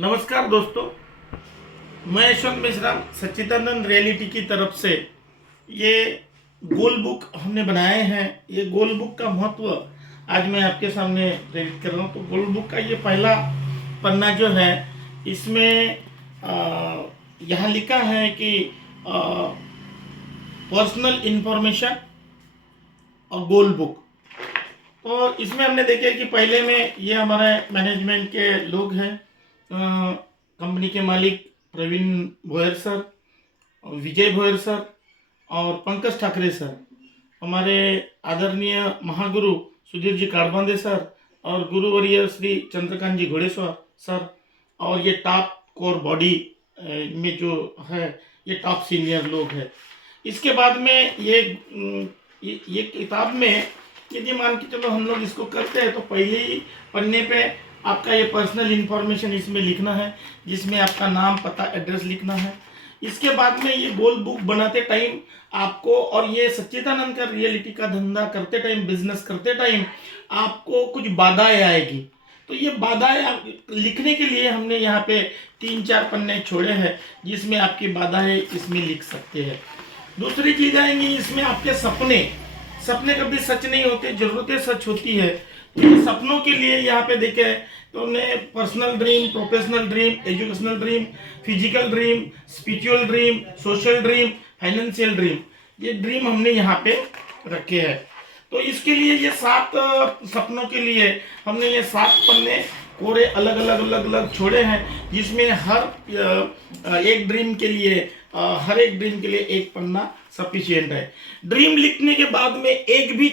नमस्कार दोस्तों, मैं यशवंत मिश्रा सच्चिदानंद रियलिटी की तरफ से ये गोल बुक हमने बनाए हैं। ये गोल बुक का महत्व आज मैं आपके सामने प्रेरित कर रहा हूँ। तो गोल बुक का ये पहला पन्ना जो है, इसमें यहाँ लिखा है कि पर्सनल इंफॉर्मेशन और गोल बुक। तो इसमें हमने देखे कि पहले में ये हमारे मैनेजमेंट के लोग हैं, कंपनी के मालिक प्रवीण भोयर सर, विजय भोयर सर और पंकज ठाकरे सर, हमारे आदरणीय महागुरु सुधीर जी काड़बांधे सर और गुरुवर्य श्री चंद्रकांत जी घोड़ेश्वर सर, और ये टॉप कोर बॉडी में जो है ये टॉप सीनियर लोग हैं। इसके बाद में ये किताब में यदि मान के चलो हम लोग इसको करते हैं तो पहले ही पन्ने पे आपका ये पर्सनल इंफॉर्मेशन इसमें लिखना है, जिसमें आपका नाम, पता, एड्रेस लिखना है। इसके बाद में ये गोल बुक बनाते टाइम आपको, और ये सच्चिदानंद का रियलिटी का धंधा करते टाइम, बिजनेस करते टाइम आपको कुछ बाधाएं आएगी। तो ये बाधाएं लिखने के लिए हमने यहाँ पे 3-4 पन्ने छोड़े हैं, जिसमें आपकी बाधाएं इसमें लिख सकते हैं। दूसरी चीज आएंगी इसमें आपके सपने कभी सच नहीं होते, जरूरतें सच होती है। तो ये सपनों के लिए यहाँ पे देखे तो हमने personal dream, professional dream, educational dream, physical dream, spiritual dream, social dream, financial dream, ये ड्रीम हमने यहाँ पे रखे हैं। तो इसके लिए ये 7 सपनों के लिए हमने ये 7 पन्ने कोरे अलग अलग छोड़े हैं, जिसमें हर एक ड्रीम के लिए एक पन्ना सफिशियंट है। ड्रीम लिखने के बाद में एक भी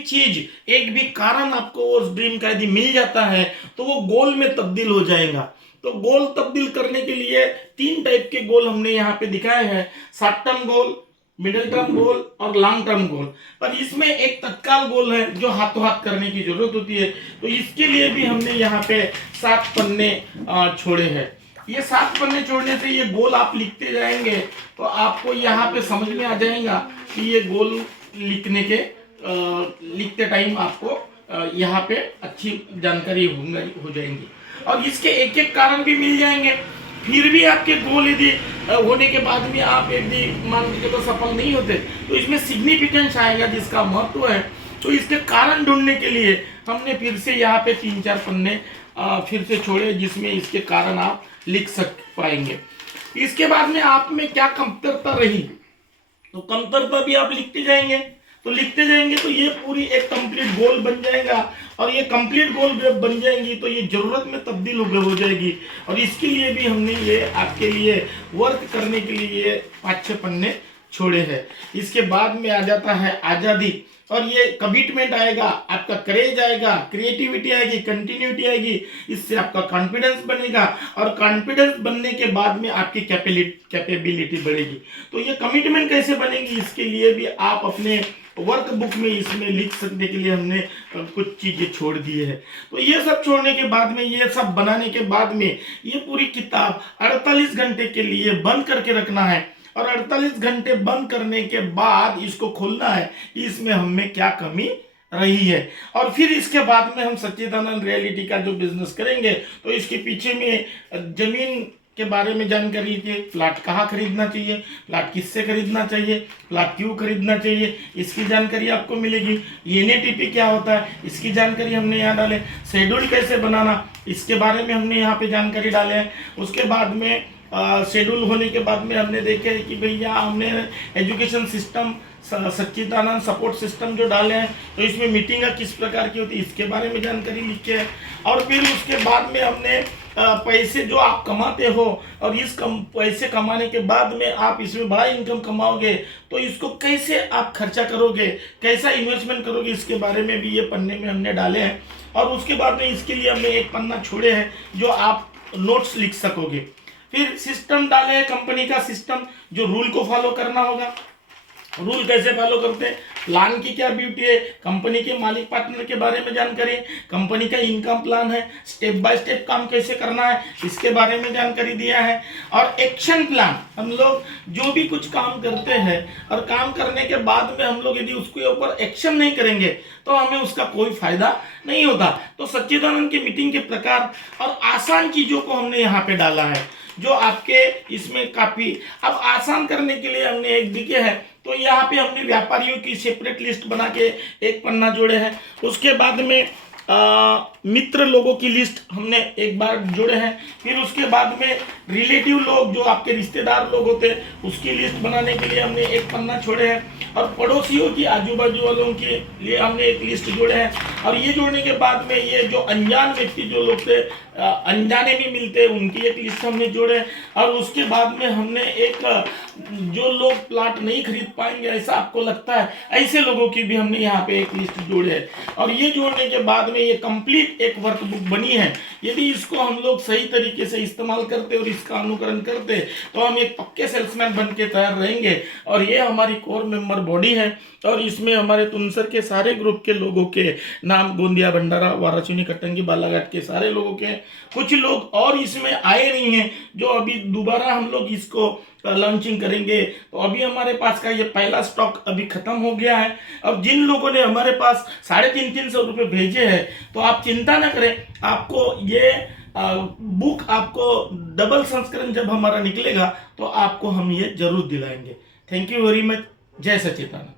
कारण आपको उस ड्रीम का यदि मिल जाता है तो वो गोल में तब्दील हो जाएगा। तो गोल तब्दील करने के लिए 3 टाइप के गोल हमने यहाँ पे दिखाए हैं, short term goal, middle term goal और लॉन्ग टर्म गोल। पर इसमें एक तत्काल गोल है जो हाथों हाथ करने की जरूरत होती है। तो इसके लिए भी हमने यहाँ पे 7 पन्ने छोड़े हैं। ये 7 पन्ने छोड़ने से ये गोल आप लिखते जाएंगे तो आपको यहाँ पे समझ में आ जाएगा कि ये गोल लिखते टाइम आपको यहाँ पे अच्छी जानकारी हो जाएंगी, और इसके एक एक कारण भी मिल जाएंगे। फिर भी आपके गोल यदि होने के बाद भी आप यदि मान के तो सफल नहीं होते तो इसमें सिग्निफिकेंस आएगा जिसका महत्व है। तो इसके कारण ढूंढने के लिए हमने फिर से यहाँ पे 3-4 पन्ने फिर से छोड़े, जिसमें इसके कारण आप लिख पाएंगे। इसके बाद में आप में क्या कमतरता रही तो कमतरता भी आप लिखते जाएंगे तो ये पूरी एक कंप्लीट गोल बन जाएगा, और ये कंप्लीट गोल जब बन जाएंगी तो ये जरूरत में तब्दील हो जाएगी। और इसके लिए भी हमने ये आपके लिए वर्क करने के लिए 5-6 पन्ने छोड़े हैं। इसके बाद में आ जाता है आज़ादी, और ये कमिटमेंट आएगा, आपका करेज आएगा, क्रिएटिविटी आएगी, कंटिन्यूटी आएगी, इससे आपका कॉन्फिडेंस बनेगा, और कॉन्फिडेंस बनने के बाद में आपकी कैपेबिलिटी बढ़ेगी। तो ये कमिटमेंट कैसे बनेगी, इसके लिए भी आप अपने वर्क बुक में इसमें लिख सकने के लिए हमने कुछ चीजें छोड़ दी है। तो ये सब छोड़ने के बाद में, ये सब बनाने के बाद में ये पूरी किताब 48 घंटे के लिए बंद करके रखना है, और 48 घंटे बंद करने के बाद इसको खोलना है कि इसमें हमें क्या कमी रही है। और फिर इसके बाद में हम सच्चिदानंद रियलिटी का जो बिजनेस करेंगे तो इसके पीछे में जमीन के बारे में जानकारी थी, प्लाट कहाँ खरीदना चाहिए, प्लाट किससे खरीदना चाहिए, प्लाट क्यों खरीदना चाहिए, इसकी जानकारी आपको मिलेगी। एनएटीपी क्या होता है, इसकी जानकारी हमने यहाँ डाले। शेड्यूल कैसे बनाना, इसके बारे में हमने यहाँ पे जानकारी डाले हैं। उसके बाद में शेड्यूल होने के बाद में हमने देखे कि भैया हमने एजुकेशन सिस्टम, सच्चिदानंद सपोर्ट सिस्टम जो डाले हैं, तो इसमें मीटिंग किस प्रकार की होती है इसके बारे में जानकारी लिखे है। और फिर उसके बाद में हमने पैसे जो आप कमाते हो, और इस पैसे कमाने के बाद में आप इसमें बड़ा इनकम कमाओगे तो इसको कैसे आप खर्चा करोगे, कैसा इन्वेस्टमेंट करोगे, इसके बारे में भी ये पन्ने में हमने डाले हैं। और उसके बाद में इसके लिए हमने एक पन्ना छोड़े हैं जो आप नोट्स लिख सकोगे। फिर सिस्टम डाले हैं, कंपनी का सिस्टम, जो रूल को फॉलो करना होगा। रूल कैसे फॉलो करते हैं, प्लान की क्या ब्यूटी है, कंपनी के मालिक पार्टनर के बारे में जानकारी, कंपनी का इनकम प्लान है, स्टेप बाय स्टेप काम कैसे करना है इसके बारे में जानकारी दिया है। और एक्शन प्लान, हम लोग जो भी कुछ काम करते हैं और काम करने के बाद में हम लोग यदि उसके ऊपर एक्शन नहीं करेंगे तो हमें उसका कोई फायदा नहीं होता। तो सच्चिदानंद की मीटिंग के प्रकार और आसान चीजों को हमने यहाँ पे डाला है जो आपके इसमें काफी अब आसान करने के लिए हमने एक दिखे है। तो यहाँ पे हमने व्यापारियों की सेपरेट लिस्ट बना के एक पन्ना जोड़े हैं। उसके बाद में मित्र लोगों की लिस्ट हमने एक बार जोड़े हैं। फिर उसके बाद में रिलेटिव लोग जो आपके रिश्तेदार लोग होते हैं उसकी लिस्ट बनाने के लिए हमने एक पन्ना छोड़े हैं। और पड़ोसियों की, आजू बाजू वालों के लिए हमने एक लिस्ट जोड़े हैं। और ये जोड़ने के बाद में ये जो अनजान व्यक्ति जो लोग थे, अनजाने में मिलते हैं, उनकी एक लिस्ट हमने जोड़े। और उसके बाद में हमने एक जो लोग प्लाट नहीं खरीद पाएंगे ऐसा आपको लगता है, ऐसे लोगों की भी हमने यहाँ पे एक लिस्ट जोड़े है। और ये जोड़ने के बाद में ये कंप्लीट एक वर्कबुक बनी है। यदि इसको हम लोग सही तरीके से इस्तेमाल करते और इसका अनुकरण करते तो हम एक पक्के सेल्समैन बन के तैयार रहेंगे। और ये हमारी कोर मेंबर बॉडी है और इसमें हमारे तुमसर के सारे ग्रुप के लोगों के नाम, गोंदिया, भंडारा, वाराचुनी, कटंगी, बालाघाट के सारे लोगों के, कुछ लोग और इसमें आए नहीं हैं जो अभी दोबारा हम लोग इसको लॉन्चिंग करेंगे। तो अभी हमारे पास का ये पहला स्टॉक अभी खत्म हो गया है। अब जिन लोगों ने हमारे पास 350 रुपये भेजे हैं तो आप चिंता ना करें, आपको ये बुक आपको डबल संस्करण जब हमारा निकलेगा तो आपको हम ये जरूर दिलाएंगे। Thank you very much. जय सच्चिदानंद।